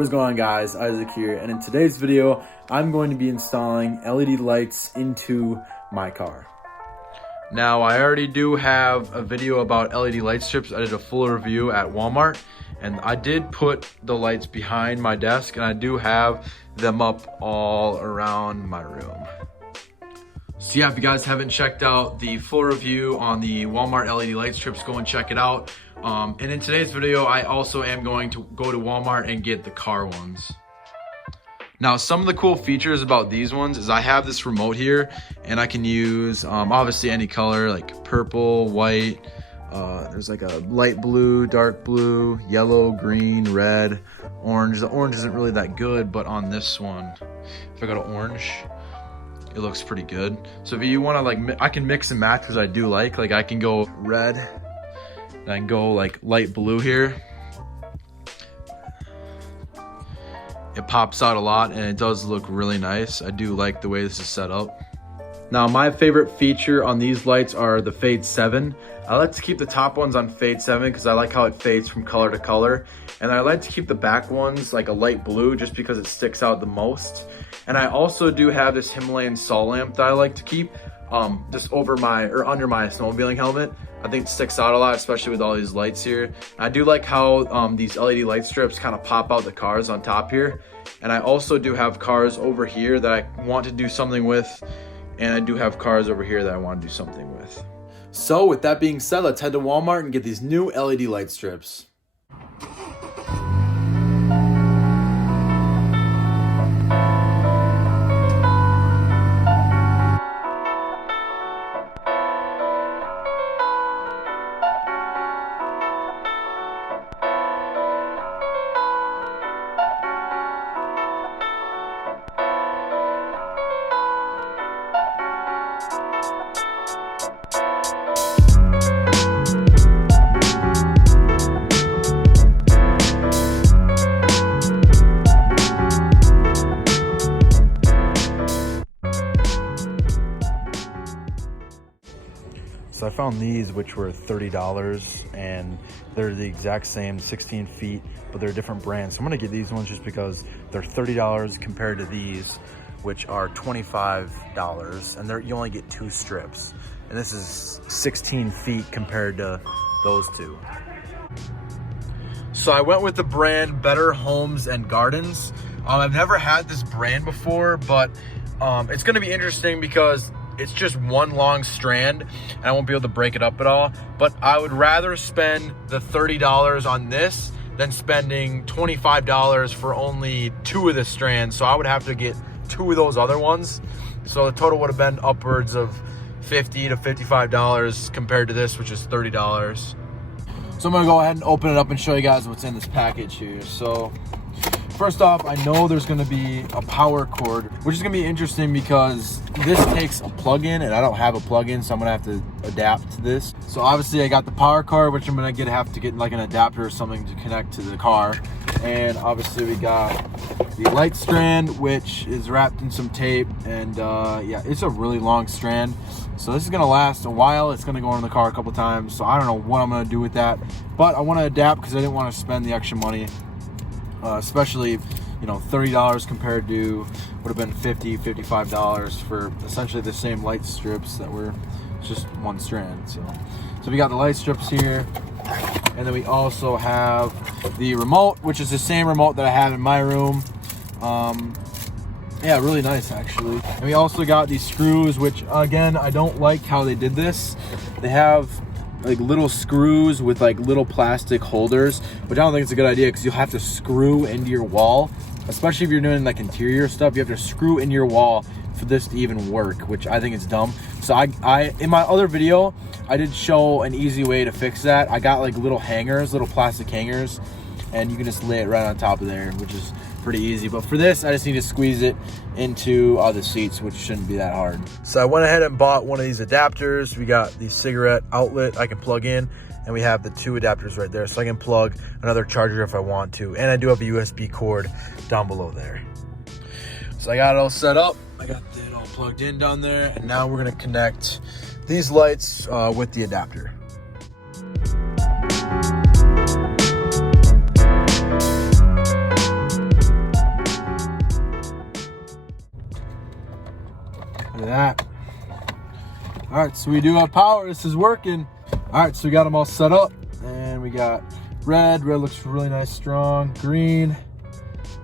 What is going on, guys? Isaac here, and in today's video I'm going to be installing LED lights into my car. Now, I already do have a video about LED light strips. I did a full review at Walmart, and I did put the lights behind my desk, and I do have them up all around my room. So yeah, if you guys haven't checked out the full review on the Walmart LED light strips, go and check it out. And in today's video, I also am going to go to Walmart and get the car ones. Now, some of the cool features about these ones is I have this remote here, and I can use obviously any color, like purple, white, there's like a light blue, dark blue, yellow, green, red, orange. The orange isn't really that good, but on this one, if I go to orange, it looks pretty good. So if you want to, like, I can mix and match, because I do like I can go red, and I can go like light blue here. It pops out a lot, and it does look really nice. I do like the way this is set up. Now, my favorite feature on these lights are the Fade 7. I like to keep the top ones on Fade 7 because I like how it fades from color to color. And I like to keep the back ones like a light blue just because it sticks out the most. And I also do have this Himalayan saw lamp that I like to keep just over my, or under my snowmobiling helmet. I think it sticks out a lot, especially with all these lights here. And I do like how these LED light strips kind of pop out the cars on top here. And I also do have cars over here that I want to do something with. And I do have cars over here that I want to do something with. So with that being said, let's head to Walmart and get these new LED light strips. So I found these, which were $30, and they're the exact same 16 feet, but they're different brands. So I'm gonna get these ones just because they're $30 compared to these, which are $25, and you only get 2 strips. And this is 16 feet compared to those two. So I went with the brand Better Homes and Gardens. I've never had this brand before, but it's gonna be interesting because it's just one long strand and I won't be able to break it up at all. But I would rather spend the $30 on this than spending $25 for only 2 of the strands. So I would have to get 2 of those other ones. So the total would have been upwards of $50 to $55 compared to this, which is $30. So I'm gonna go ahead and open it up and show you guys what's in this package here. So first off, I know there's gonna be a power cord, which is gonna be interesting because this takes a plug-in and I don't have a plug-in, so I'm gonna have to adapt to this. So obviously I got the power cord, which I'm gonna have to get like an adapter or something to connect to the car. And obviously we got the light strand, which is wrapped in some tape, and yeah, it's a really long strand. So this is gonna last a while. It's gonna go in the car a couple times, so I don't know what I'm gonna do with that, but I wanna adapt because I didn't wanna spend the extra money. Especially, you know, $30 compared to would have been $50, $55 for essentially the same light strips that were just one strand. So we got the light strips here, and then we also have the remote, which is the same remote that I have in my room. Yeah, really nice actually. And we also got these screws, which again, I don't like how they did this. They have like little screws with like little plastic holders, which I don't think it's a good idea because you'll have to screw into your wall, especially if you're doing like interior stuff. You have to screw in your wall for this to even work, which I think is dumb. So I in my other video, I did show an easy way to fix that. I got like little hangers, little plastic hangers, and you can just lay it right on top of there, which is pretty easy. But for this, I just need to squeeze it into the seats, which shouldn't be that hard. So I went ahead and bought one of these adapters. We got the cigarette outlet I can plug in, and we have the 2 adapters right there, so I can plug another charger if I want to. And I do have a USB cord down below there. So I got it all set up. I got it all plugged in down there, and now we're gonna connect these lights with the adapter. Look at that. All right, so we do have power. This is working. All right, so we got them all set up, and we got red. Red looks really nice, strong. Green,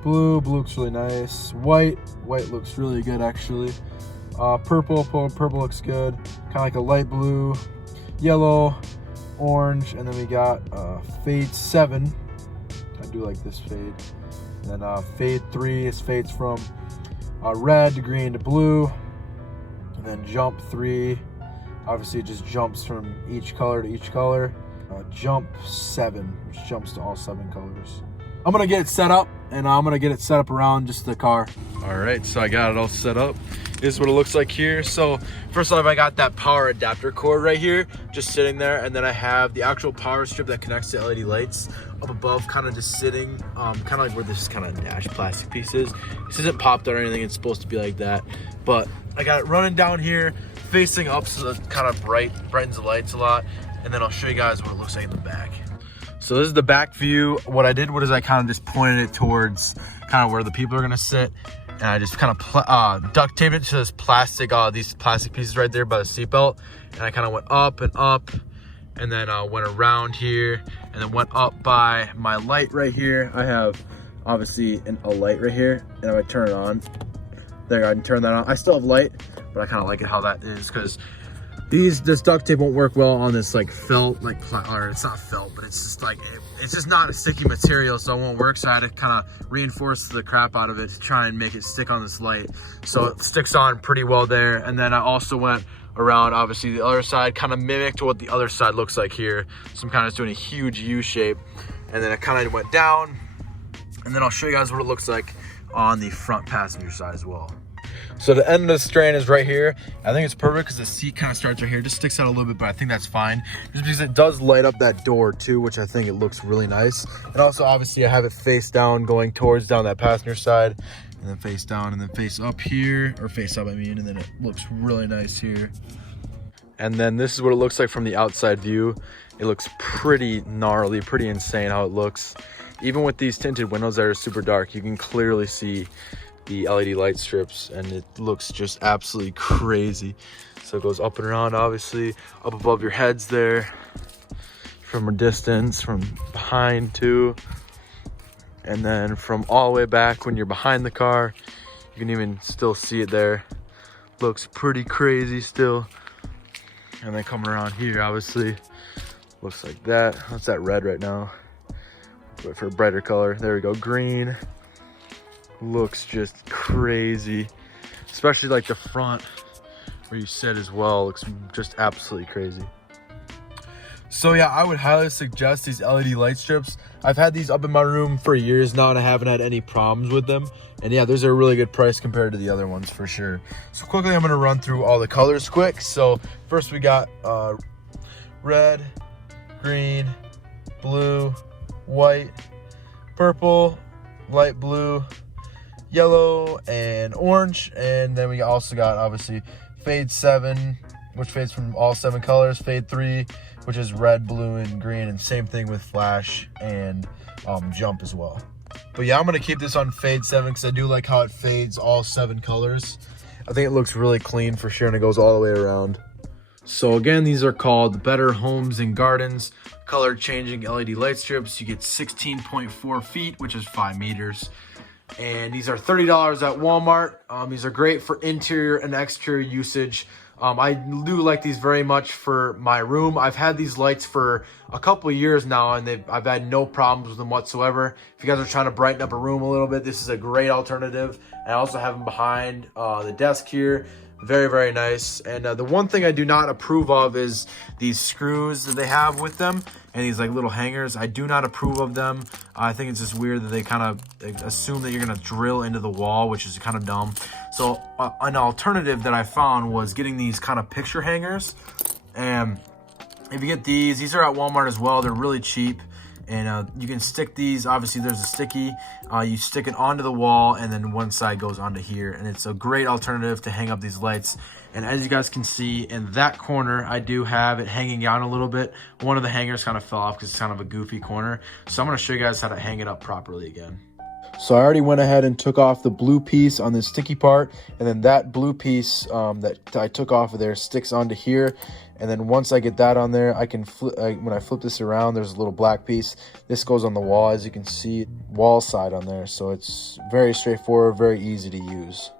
blue looks really nice. White looks really good actually. Purple looks good, kind of like a light blue. Yellow, orange, and then we got fade 7. I do like this fade. And then fade 3 is fades from red to green to blue. And then jump 3, obviously it just jumps from each color to each color. Jump 7, which jumps to all 7 colors. I'm gonna get it set up, and I'm gonna get it set up around just the car. All right, so I got it all set up. This is what it looks like here. So first off, I got that power adapter cord right here, just sitting there, and then I have the actual power strip that connects to LED lights up above, kind of just sitting, kind of like where this kind of dash plastic piece is. This isn't popped out or anything, it's supposed to be like that. But I got it running down here, facing up, so that kind of brightens the lights a lot. And then I'll show you guys what it looks like in the back. So this is the back view. What I did was I kind of just pointed it towards kind of where the people are gonna sit. And I just kind of duct taped it to this plastic, these plastic pieces right there by the seatbelt. And I kind of went up and up, and then went around here, and then went up by my light right here. I have obviously a light right here, and I turn it on. There, I can turn that on. I still have light, but I kind of like it how that is, because this duct tape won't work well on this like felt, or it's not felt, but it's just like, it's just not a sticky material, so it won't work. So I had to kind of reinforce the crap out of it to try and make it stick on this light. So it sticks on pretty well there. And then I also went around, obviously the other side, kind of mimicked what the other side looks like here. So I'm kind of just doing a huge U shape. And then I kind of went down, and then I'll show you guys what it looks like on the front passenger side as well. So the end of the strand is right here. I think it's perfect because the seat kind of starts right here. It just sticks out a little bit, but I think that's fine. Just because it does light up that door too, which I think it looks really nice. And also obviously I have it face down, going towards down that passenger side, and then face down, and then face up here, or face up I mean, and then it looks really nice here. And then this is what it looks like from the outside view. It looks pretty gnarly, pretty insane how it looks. Even with these tinted windows that are super dark, you can clearly see the LED light strips, and it looks just absolutely crazy. So it goes up and around, obviously up above your heads there, from a distance, from behind too, and then from all the way back when you're behind the car, you can even still see it there. Looks pretty crazy still. And then coming around here, obviously looks like that. That's that red right now, but for a brighter color, there we go, green. Looks just crazy, especially like the front where you sit as well, looks just absolutely crazy. So yeah, I would highly suggest these LED light strips. I've had these up in my room for years now, and I haven't had any problems with them. And yeah, those are a really good price compared to the other ones for sure. So quickly, I'm gonna run through all the colors quick. So first we got red, green, blue, white, purple, light blue, yellow, and orange. And then we also got obviously fade 7, which fades from all 7 colors, fade 3, which is red, blue, and green, and same thing with flash and jump as well. But yeah, I'm gonna keep this on fade 7 because I do like how it fades all 7 colors. I think it looks really clean for sure, and it goes all the way around. So again, these are called Better Homes and Gardens color changing LED light strips. You get 16.4 feet, which is 5 meters. And these are $30 at Walmart. These are great for interior and exterior usage. I do like these very much for my room. I've had these lights for a couple of years now, and I've had no problems with them whatsoever. If you guys are trying to brighten up a room a little bit, this is a great alternative. I also have them behind the desk here. Very, very nice. And the one thing I do not approve of is these screws that they have with them, and these like little hangers. I do not approve of them. I think it's just weird that they kind of assume that you're gonna drill into the wall, which is kind of dumb. So an alternative that I found was getting these kind of picture hangers. And if you get these are at Walmart as well. They're really cheap. And you can stick these, obviously there's a sticky, you stick it onto the wall, and then one side goes onto here. And it's a great alternative to hang up these lights. And as you guys can see in that corner, I do have it hanging down a little bit. One of the hangers kind of fell off because it's kind of a goofy corner. So I'm gonna show you guys how to hang it up properly again. So I already went ahead and took off the blue piece on this sticky part, and then that blue piece that I took off of there sticks onto here. And then once I get that on there, I can when I flip this around, there's a little black piece. This goes on the wall, as you can see, wall side on there. So it's very straightforward, very easy to use.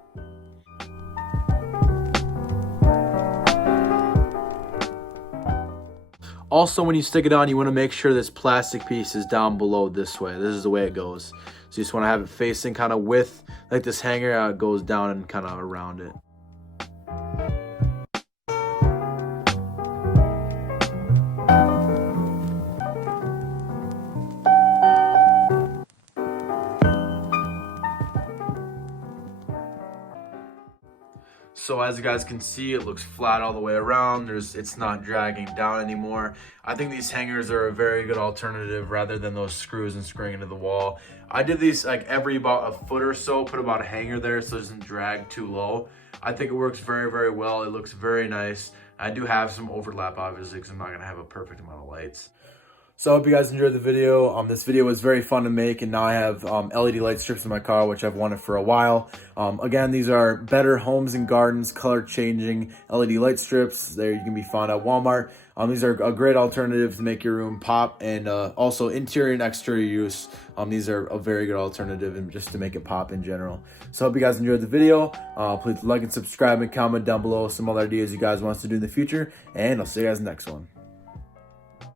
Also, when you stick it on, you want to make sure this plastic piece is down below this way. This is the way it goes. So you just want to have it facing kind of with, like this hanger, it goes down and kind of around it. So as you guys can see, it looks flat all the way around. It's not dragging down anymore. I think these hangers are a very good alternative rather than those screws and screwing into the wall. I did these like every about a foot or so, put about a hanger there so it doesn't drag too low. I think it works very, very well. It looks very nice. I do have some overlap, obviously, because I'm not gonna have a perfect amount of lights. So I hope you guys enjoyed the video. This video was very fun to make, and now I have LED light strips in my car, which I've wanted for a while. Again, these are Better Homes and Gardens color changing LED light strips. There you can be found at Walmart. These are a great alternative to make your room pop, and also interior and exterior use. These are a very good alternative and just to make it pop in general. So I hope you guys enjoyed the video. Please like and subscribe and comment down below some other ideas you guys want us to do in the future, and I'll see you guys in the next one.